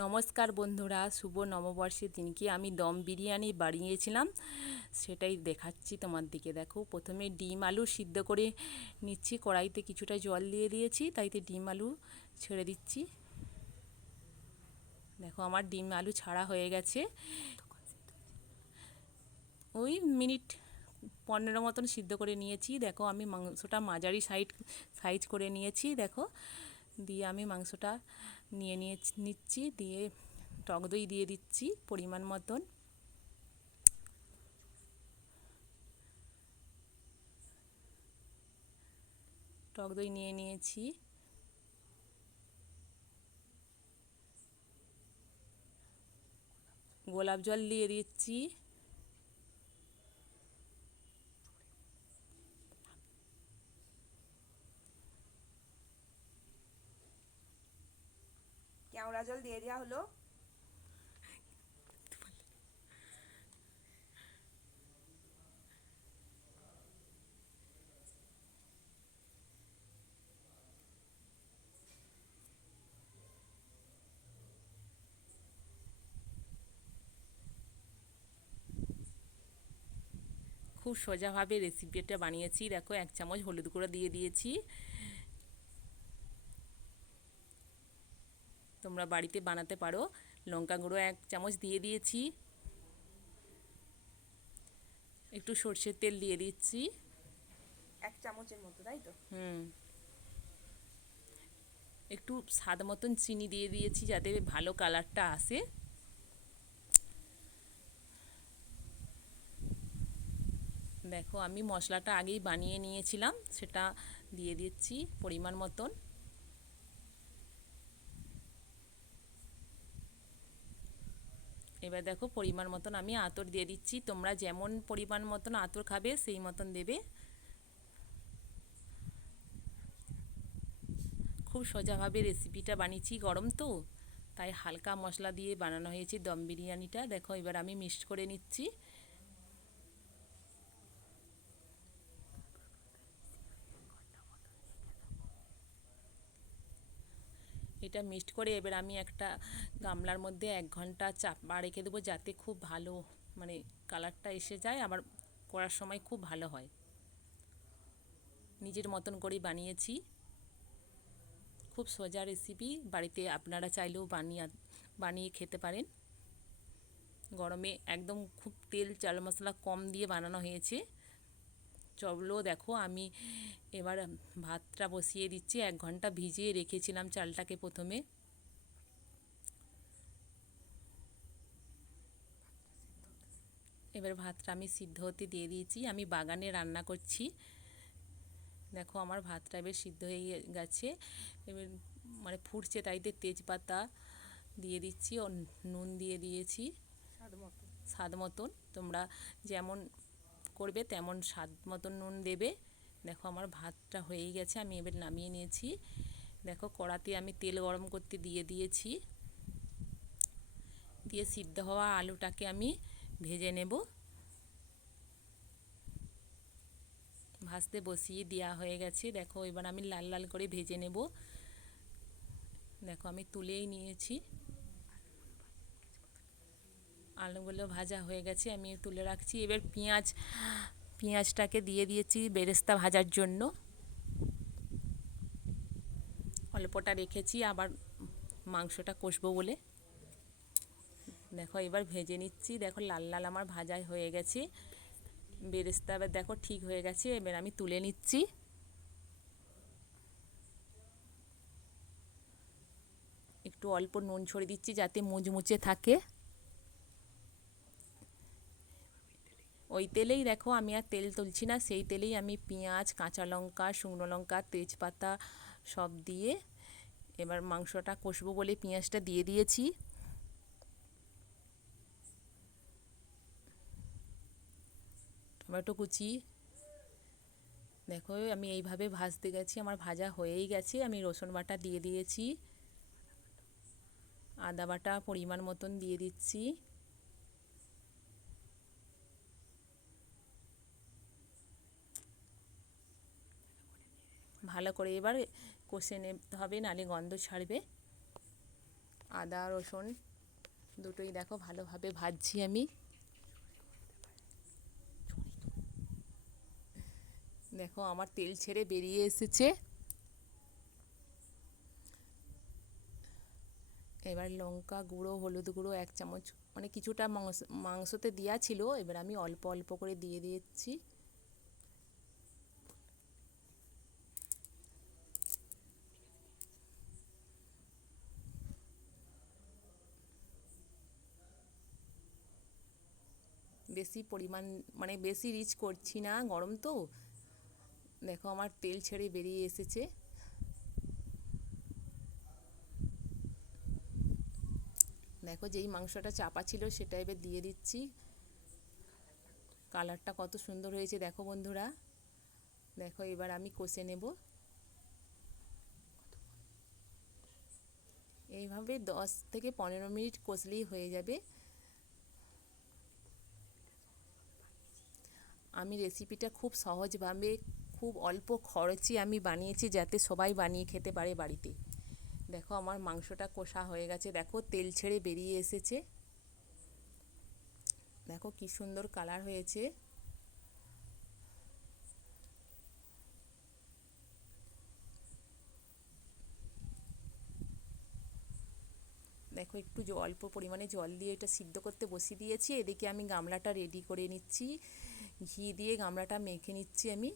নমস্কার বন্ধুরা, শুভ নববর্ষের দিনকে আমি দম বিরিয়ানি বানিয়েছিলাম, সেটাই দেখাচ্ছি তোমার দিকে। দেখো, প্রথমে ডিম আলু সিদ্ধ করে নিচ্ছি। কড়াইতে কিছুটা জল দিয়ে দিয়েছি, তাইতে ডিম আলু ছেড়ে দিচ্ছি। দেখো, আমার ডিম আলু ছাড়া হয়ে গেছে। ওই মিনিট 15 মতন সিদ্ধ করে নিয়েছি। দেখো, আমি মাংসটা মাঝারি সাইজ করে নিয়েছি। দেখো, দিয়ে আমি মাংসটা নিচ্ছি, দিয়ে টক দই দিয়ে দিচ্ছি পরিমাণ মতন। টক দই নিয়ে নিয়েছি। গোলাপ জল দিয়ে দিচ্ছি। কেওড়া জল দিয়ে দেওয়া হলো। খুব সোজাভাবে রেসিপিটা বানিয়েছি। দেখো, 1 চামচ হলুদ গুঁড়ো দিয়ে দিয়েছি। তোমরা বাড়িতে বানাতে পারো। লঙ্কা গুঁড়ো 1 চামচ দিয়ে দিয়েছি। একটু সর্ষের তেল দিয়ে দিচ্ছি। 1 চামচের মতো, তাই তো? একটু স্বাদ মতন চিনি দিয়ে দিয়েছি, যাতে ভালো কালারটা আসে। দেখো, আমি মশলাটা আগেই বানিয়ে নিয়েছিলাম, সেটা দিয়ে দিচ্ছি পরিমাণ মতন। এবার দেখো, পরিমাণ মতন আমি আতর দিয়ে দিচ্ছি। তোমরা যেমন পরিমাণ মতন আতর খাবে সেই মতন দেবে। খুব সোজাভাবে রেসিপিটা বানিয়েছি, গরম তো তাই হালকা মশলা দিয়ে বানানো হয়েছে দম বিরিয়ানিটা। দেখো, এবার আমি মিক্সড করে নিচ্ছি। এটা মিক্সড করে এবার আমি একটা গামলার মধ্যে 1 ঘন্টা চাপা রেখে দেবো, যাতে খুব ভালো মানে কালারটা এসে যায়, আবার করার সময় খুব ভালো হয়। নিজের মতন করে বানিয়েছি। খুব সোজা রেসিপি, বাড়িতে আপনারা চাইলেও বানিয়ে খেতে পারেন। গরমে একদম খুব তেল চাল মশলা কম দিয়ে বানানো হয়েছে। চলো দেখো, আমি এবার ভাতটা বসিয়ে দিচ্ছি। 1 ঘন্টা ভিজিয়ে রেখেছিলাম চালটাকে প্রথমে। এবার ভাতটা আমি সিদ্ধ হতে দিয়ে দিয়েছি। আমি বাগানে রান্না করছি। দেখো, আমার ভাতটা এবার সিদ্ধ হয়ে গেছে। এবার মানে ফুটছে, তাইতে তেজপাতা দিয়ে দিচ্ছি ও নুন দিয়ে দিয়েছি স্বাদ মতন। তোমরা যেমন করবে তেমন স্বাদ মতন নুন দেবে। দেখো, আমার ভাতটা হয়েই গেছে, আমি এবার নামিয়ে নিয়েছি। দেখো, কড়াতে আমি তেল গরম করতে দিয়ে দিয়েছি। দিয়ে সিদ্ধ হওয়া আলুটাকে আমি ভেজে নেব। ভাজতে বসিয়ে দেওয়া হয়ে গেছে। দেখো, এবার আমি লাল লাল করে ভেজে নেব। দেখো, আমি তুলেই নিয়েছি। আলুগুলো ভাজা হয়ে গেছে, আমি তুলে রাখছি। এবার পেঁয়াজটাকে দিয়ে দিয়েছি বেরেস্তা ভাজার জন্য। অল্পটা রেখেছি আবার মাংসটা কষবো বলে। দেখো, এবার ভেজে নিচ্ছি। দেখো, লাল লাল আমার ভাজাই হয়ে গেছে বেরেস্তা। এবার দেখো, ঠিক হয়ে গেছে। এবার আমি তুলে নিচ্ছি। একটু অল্প নুন ছড়িয়ে দিচ্ছি, যাতে মুচমুচে থাকে। ওই তেলেই দেখো, আমি আর তেল তুলছি না, সেই তেলেই আমি পেঁয়াজ, কাঁচা লঙ্কা, শুকনো লঙ্কা, তেজপাতা সব দিয়ে এবার মাংসটা কষবো বলে পেঁয়াজটা দিয়ে দিয়েছি। টমেটো কুচি। দেখো, আমি এইভাবে ভাজতে গেছি, আমার ভাজা হয়েই গেছে। আমি রসুন বাটা দিয়ে দিয়েছি, আদা বাটা পরিমাণ মতন দিয়ে দিচ্ছি। ভালো করে এবার কষে নিতে হবে, নালে গন্ধ ছাড়বে। আদা রসুন দুটোই দেখো ভালোভাবে ভাজছি আমি। দেখো আমার তেল ছেড়ে বেরিয়ে এসেছে। এবার লঙ্কা গুঁড়ো হলুদ গুঁড়ো 1 চামচ, মানে কিছুটা মাংসতে দেওয়া ছিল, এবার আমি অল্প অল্প করে দিয়ে দিচ্ছি। বেশি পরিমাণ, মানে বেশি রিচ করছি না, গরম তো। দেখো আমার তেল ছেড়ে বেরিয়ে এসেছে। দেখো যেই মাংসটা চাপা ছিল সেটা এবার দিয়ে দিচ্ছি। কালারটা কত সুন্দর হয়েছে দেখো বন্ধুরা। দেখো এবার আমি কষে নেব। এইভাবে 10 থেকে 15 মিনিট কষলেই হয়ে যাবে। আমি রেসিপিটা খুব সহজভাবে, খুব অল্প খরচে আমি বানিয়েছি, যাতে সবাই বানিয়ে খেতে পারে বাড়িতে। দেখো আমার মাংসটা কষা হয়ে গেছে, দেখো তেল ছেড়ে বেরিয়ে এসেছে। দেখো কি সুন্দর কালার হয়েছে। দেখো একটু অল্প পরিমাণে জল দিয়ে এটা সিদ্ধ করতে বসিয়ে দিয়েছি। এদিকে আমি গামলাটা রেডি করে নিচ্ছি, ঘি দিয়ে গামলাটা মেখে নিচ্ছি আমি।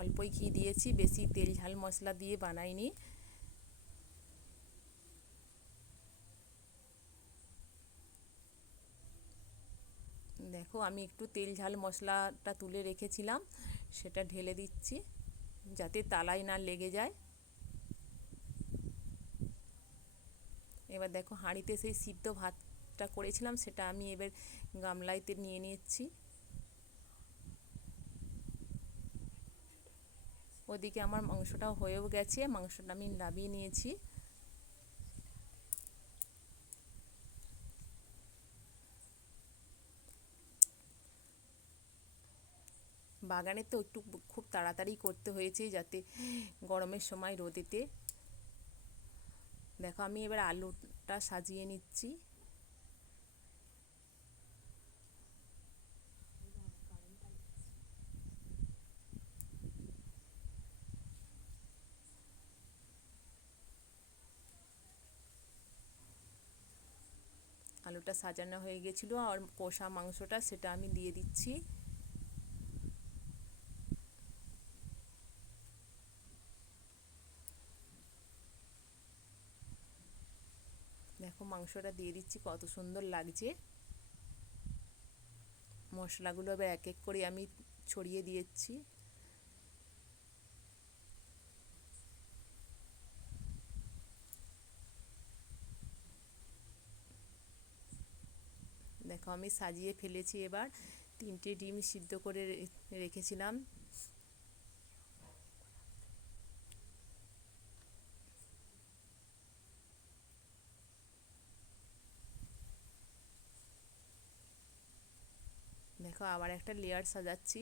অল্পই ঘি দিয়েছি, বেশি তেল ঝাল মশলা দিয়ে বানাইনি। দেখো আমি একটু তেল ঝাল মশলাটা তুলে রেখেছিলাম, সেটা ঢেলে দিচ্ছি যাতে তালায় না লেগে যায়। এবার দেখো হাঁড়িতে সেই সিদ্ধ ভাতটা করেছিলাম সেটা আমি এবার গামলাইতে নিয়ে নিচ্ছি। ওদিকে আমার মাংসটা হয়েও গেছে, মাংসটা আমি নামিয়ে নিয়েছি। বাগানে তো একটু খুব তাড়াতাড়ি করতে হয়েছে, যাতে গরমের সময় রোদেতে। দেখো আমি এবার আলুটা সাজিয়ে নিচ্ছি। আলুটা সাজানো হয়ে গেছিলো, আর কষা মাংসটা সেটা আমি দিয়ে দিচ্ছি। দেখো মাংসটা দিয়ে দিচ্ছি, কত সুন্দর লাগছে। মশলাগুলো এবার এক এক করে আমি ছড়িয়ে দিয়েছি। দেখো আমি সাজিয়ে ফেলেছি। এবার 3টে ডিম সিদ্ধ করে রেখেছিলাম। দেখো আবার একটা লেয়ার সাজাচ্ছি।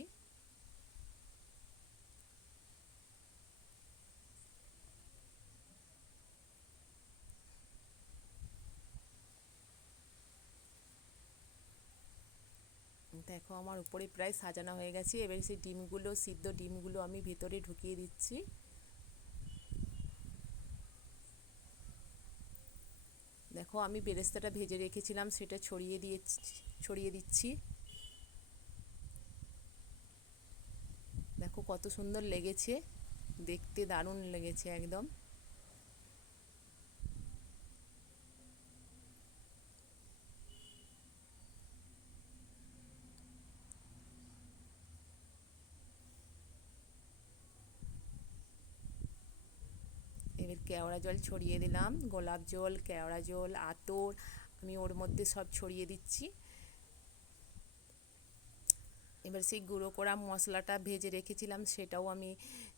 দেখো আমার উপরে প্রায় সাজানো হয়ে গেছে। এবার সেই ডিমগুলো, সিদ্ধ ডিমগুলো আমি ভেতরে ঢুকিয়ে দিচ্ছি। দেখো আমি বেরেস্তাটা ভেজে রেখেছিলাম সেটা ছড়িয়ে দিচ্ছি। দেখো কত সুন্দর লেগেছে, দেখতে দারুণ লেগেছে একদম। এবার কেওড়া জল ছড়িয়ে দিলাম, গোলাপ জল, কেওড়া জল, আতর আমি ওর মধ্যে সব ছড়িয়ে দিচ্ছি। এবার সেই গুঁড়ো করা মশলাটা ভেজে রেখেছিলাম সেটাও আমি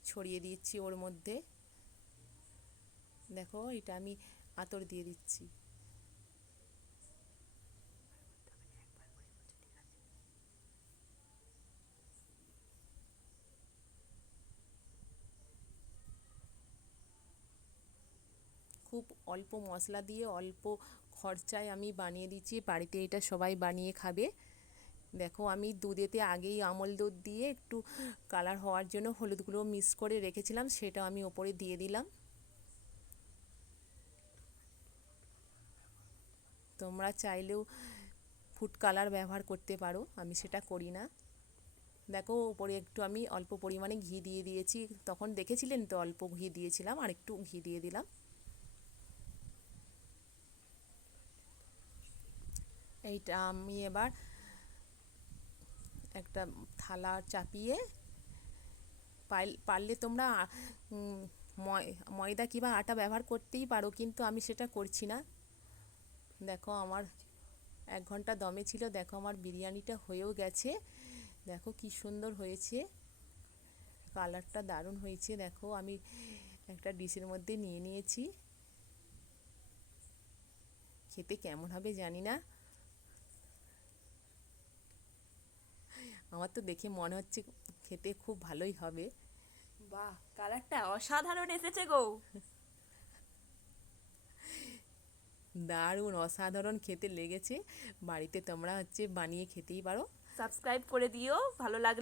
ছড়িয়ে দিচ্ছি ওর মধ্যে। দেখো এটা আমি আতর দিয়ে দিচ্ছি। খুব অল্প মশলা দিয়ে অল্প খরচায় আমি বানিয়ে দিচ্ছি, বাড়িতে এটা সবাই বানিয়ে খাবে। দেখো আমি দুধেতে আগেই আমল দুধ দিয়ে একটু কালার হওয়ার জন্য হলুদ গুঁড়ো মিক্স করে রেখেছিলাম, সেটা আমি ওপরে দিয়ে দিলাম। তোমরা চাইলেও ফুড কালার ব্যবহার করতে পারো, আমি সেটা করি না। দেখো ওপরে একটু আমি অল্প পরিমাণে ঘি দিয়ে দিয়েছি, তখন দেখেছিলেন তো অল্প ঘি দিয়েছিলাম, আর একটু ঘি দিয়ে দিলাম। এইটা আমি এবার একটা থালা চাপিয়ে পারলে তোমরা উম, ময়দা কিংবা আটা ব্যবহার করতেই পারো, কিন্তু আমি সেটা করছি না। দেখো আমার 1 ঘন্টা দমে ছিল, দেখো আমার বিরিয়ানিটা হয়েও গেছে। দেখো কি সুন্দর হয়েছে, কালারটা দারুণ হয়েছে। দেখো আমি একটা ডিশের মধ্যে নিয়ে নিয়েছি, খেতে কেমন হবে জানি না, আমার তো দেখে মনে হচ্ছে খেতে খুব ভালোই হবে। বাহ, কালারটা অসাধারণ এসেছে গো। দারুণ অসাধারণ খেতে লেগেছে। বাড়িতে তোমরা বানিয়ে খেতেই পারো। সাবস্ক্রাইব করে দিও, ভালো লাগলে